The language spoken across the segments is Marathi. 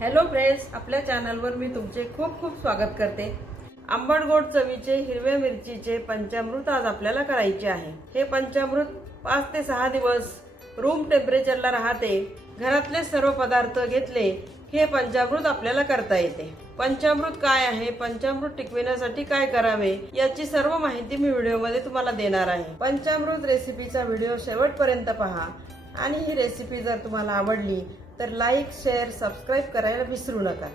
हॅलो फ्रेंड्स आपल्या चॅनलवर मी तुमचे खूप खूप स्वागत करते. आंबट गोड चवीचे हिरव्या मिरचीचे पंचामृत आज आपल्याला करायचे आहे. हे पंचामृत पाच ते सहा दिवस रूम टेम्परेचरला राहते. घरातले सर्व पदार्थ घेतले हे पंचामृत आपल्याला करता येते. पंचामृत काय आहे? पंचामृत टिकविण्यासाठी काय करावे? याची सर्व माहिती मी व्हिडिओमध्ये तुम्हाला देणार आहे. पंचामृत रेसिपीचा व्हिडिओ शेवटपर्यंत पहा. आणि ही रेसिपी जर तुम्हाला आवडली तर लाईक शेअर सबस्क्राईब करायला विसरू नका.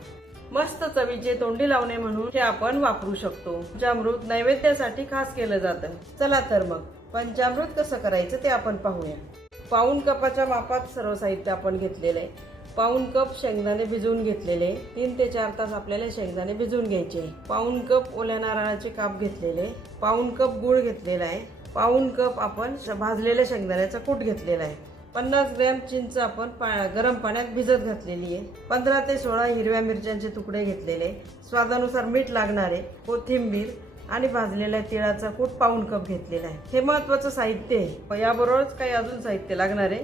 मस्त चवीचे तोंडी लावणे म्हणून हे आपण वापरू शकतो. पंचामृत नैवेद्यासाठी खास केलं जातं. चला तर मग पंचामृत कसं करायचं ते आपण पाहूया. पाऊन कपाच्या मापात सर्व साहित्य आपण घेतलेलं आहे. पाऊन कप शेंगदाणे भिजवून घेतलेले तीन ते चार तास आपल्याला शेंगदाणे भिजवून घ्यायचे पाऊन कप ओल्या नारळाचे काप घेतलेले पाऊन कप गुळ घेतलेला आहे. पाऊन कप आपण श- भाजलेल्या शेंगदाण्याचा कूट घेतलेला आहे. पन्नास ग्रॅम चिंच आपण पा- गरम पाण्यात भिजत घातलेली आहे. पंधरा ते सोळा हिरव्या मिरच्यांचे तुकडे घेतलेले स्वादानुसार मीठ लागणारे कोथिंबीर आणि भाजलेल्या तिळाचा कूट पाऊन कप घेतलेला आहे. हे महत्वाचं साहित्य आहे. याबरोबरच काही अजून साहित्य लागणार आहे.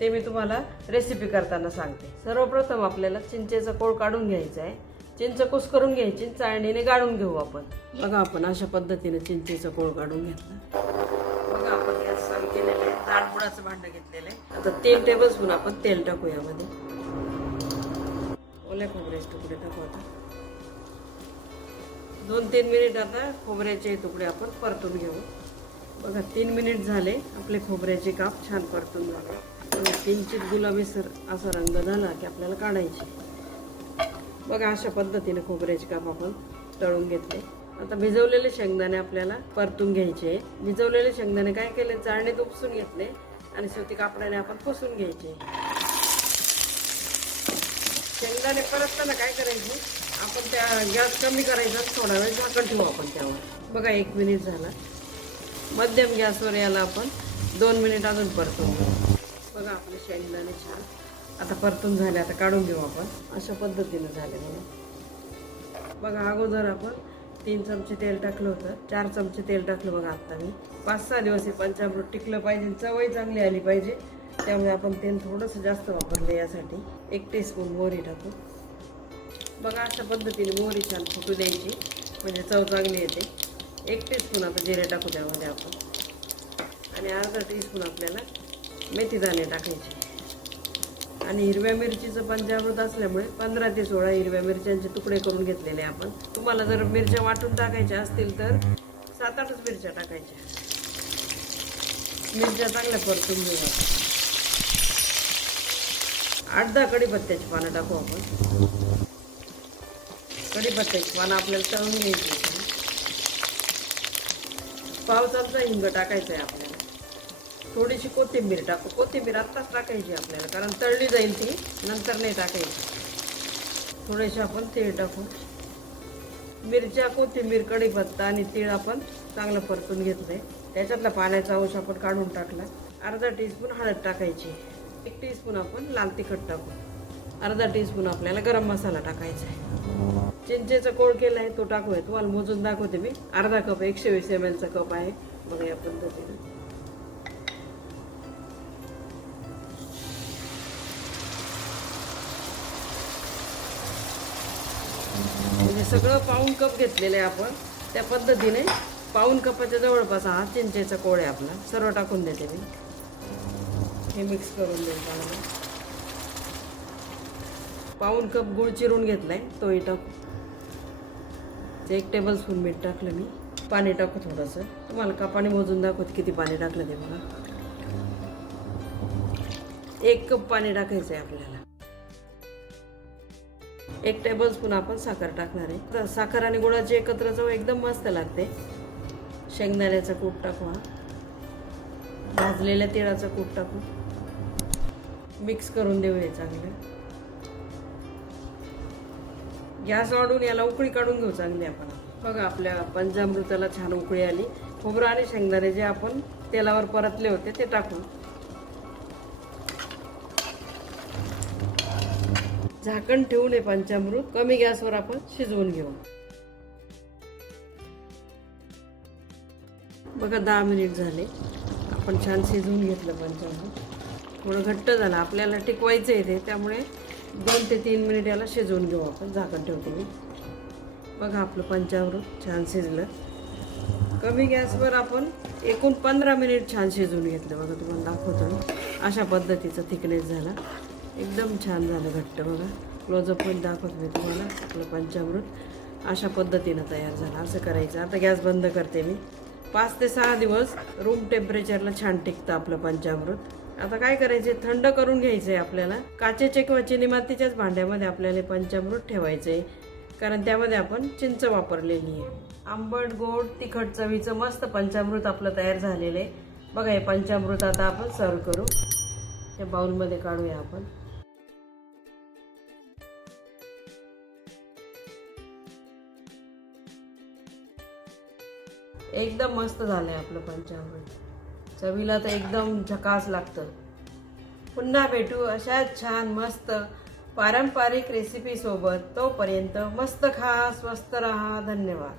ते मी तुम्हाला रेसिपी करताना सांगते. सर्वप्रथम आपल्याला चिंचेचा कोळ काढून घ्यायचा आहे. चिंच कुस करून घ्यायची चाळणीने गाळून घेऊ आपण. बघा आपण अशा पद्धतीने चिंचेचा कोळ काढून घेतला. बघा आपण केलेलं भांडं घेतलेलं आहे. आता तीन टेबल स्पून आपण तेल टाकू यामध्ये ओल्या खोबऱ्याचे तुकडे टाकू आता. दोन तीन मिनिट आता खोबऱ्याचे तुकडे आपण परतून घेऊ. बघा तीन मिनिट झाले आपले खोबऱ्याचे काप छान परतून झाले. किंचित गुलाबी सर असा रंग झाला की आपल्याला काढायचे. बघा अशा पद्धतीने खोबऱ्याचे काप आपण तळून घेतले. आता भिजवलेले शेंगदाणे आपल्याला परतून घ्यायचे. भिजवलेले शेंगदाणे काय केले? चाळणीत उपसून घेतले. आणि सुती कापडाने आपण पुसून घ्यायचे. शेंगदाणे परतताना काय करायचे? आपण त्या गॅस कमी करायचा थोडा वेळ झाकण ठेवू आपण त्यावर. बघा एक मिनिट झाला. मध्यम गॅसवर याला आपण दोन मिनिट अजून परतून घेऊ बघा आपले शेंगदाणे छान. आता परतून झाले आता काढून घेऊ आपण. अशा पद्धतीनं झाले म्हणून बघा अगोदर आपण तीन चमचे तेल टाकलं होतं. चार चमचे तेल टाकलं बघा आत्ता मी. पाच सहा दिवस हे पंचामृत टिकलं पाहिजे चवही चांगली आली पाहिजे. त्यामुळे आपण तेल थोडंसं जास्त वापरलं यासाठी. एक टीस्पून मोहरी टाकू. बघा अशा पद्धतीने मोहरी छान फुटू द्यायची. म्हणजे चव चांगली येते. एक टीस्पून आता जिरे टाकू त्यामध्ये आपण. आणि अर्धा टीस्पून आपल्याला मेथी दाणे टाकायचे. आणि हिरव्या मिरचीचं पंचामृत असल्यामुळे पंधरा ते सोळा हिरव्या मिरच्यांचे तुकडे करून घेतलेले आपण. तुम्हाला जर मिरच्या वाटून टाकायच्या असतील तर सात आठच मिरच्या टाकायच्या. मिरच्या चांगल्या परतून घेऊ आठ दहा कढीपत्त्याची पानं टाकू आपण. कढीपत्त्याची पानं आपल्याला तळून घ्यायची पाव चमचा हिंग टाकायचं आहे आपल्याला. थोडीशी कोथिंबीर टाकू. कोथिंबीर आत्ताच टाकायची आपल्याला कारण तळली जाईल ती नंतर नाही टाकायची. थोडेसे आपण तीळ टाकू. मिरच्या कोथिंबीर कढीपत्ता आणि तीळ आपण चांगलं परतून घेतलंय. त्याच्यातला पाण्याचा अंश आपण काढून टाकला. अर्धा टीस्पून हळद टाकायची. एक टीस्पून आपण लाल तिखट टाकू. अर्धा टीस्पून आपल्याला गरम मसाला टाकायचा आहे. चिंचेचा कोळ केला आहे तो टाकूया तुम्हाला मोजून दाखवते मी. अर्धा कप एकशे वीस एम एलचा कप आहे. बघा या पद्धतीने. सगळं पाऊन कप घेतलेलं आहे आपण. त्या पद्धतीने पाऊन कपाच्या जवळपास हा चिंचेचा कोळ आहे आपला. सर्व टाकून देते मी. हे मिक्स करून देईल चांगलं पाऊन कप गुळ चिरून घेतलाय तोही टाकू ते एक टेबल स्पून मीठ टाकलं मी. पाणी टाकू थोडंसं. तुम्हाला कपाने मोजून दाखवत किती पाणी टाकलं ते मला एक कप पाणी टाकायचं आहे आपल्याला. एक टेबल स्पून आपण साखर टाकणार आहे. तर साखर आणि गुळाची एकत्र चव एकदम मस्त लागते. शेंगदाण्याचा कूट टाकू हा. भाजलेल्या तिळाचा कूट टाकू. मिक्स करून देऊ हे चांगलं. गॅस वाढून याला उकळी काढून घेऊ चांगली आपण. बघा आपल्या पंचामृताला छान उकळी आली. खोबरं आणि शेंगदाणे जे आपण तेलावर परतले होते ते टाकून. झाकण ठेवून हे पंचामृत कमी गॅसवर आपण शिजवून घेऊ. बघा दहा मिनिट झाले. आपण छान शिजवून घेतलं पंचामृत. थोडं घट्ट झालं. आपल्याला टिकवायचं आहे ते त्यामुळे दोन ते तीन मिनिट याला शिजवून घेऊ आपण झाकण ठेवतो मी. बघा आपलं पंचामृत छान शिजलं. कमी गॅसवर आपण एकूण पंधरा मिनिट छान शिजवून घेतलं. बघा तुम्हाला दाखवतो अशा पद्धतीचा थिकनेस झाला. एकदम छान झालं घट्ट बघा. क्लोजअप पण दाखवत मी तुम्हाला आपलं पंचामृत. अशा पद्धतीनं तयार झालं असं करायचं. आता गॅस बंद करते मी. पाच ते सहा दिवस रूम टेम्परेचरला छान टिकतं आपलं पंचामृत. आता काय करायचे थंड करून घ्यायचंय आपल्याला. काचेचे किंवा चिनी मातीच्याच भांड्यामध्ये आपल्याला पंचामृत ठेवायचंय. कारण त्यामध्ये आपण चिंच वापरलेली आहे. आंबट गोड तिखट चवीचं मस्त पंचामृत आपलं तयार झालेलं आहे. बघा हे पंचामृत आता आपण सर्व करू. या बाउलमध्ये काढूया आपण. एकदम मस्त झालंय आपलं पंचामृत. चवीला तर एकदम झकास लागतं. पुन्हा भेटू अशाच छान मस्त पारंपरिक रेसिपीसोबत तोपर्यंत मस्त खा स्वस्त रहा. धन्यवाद.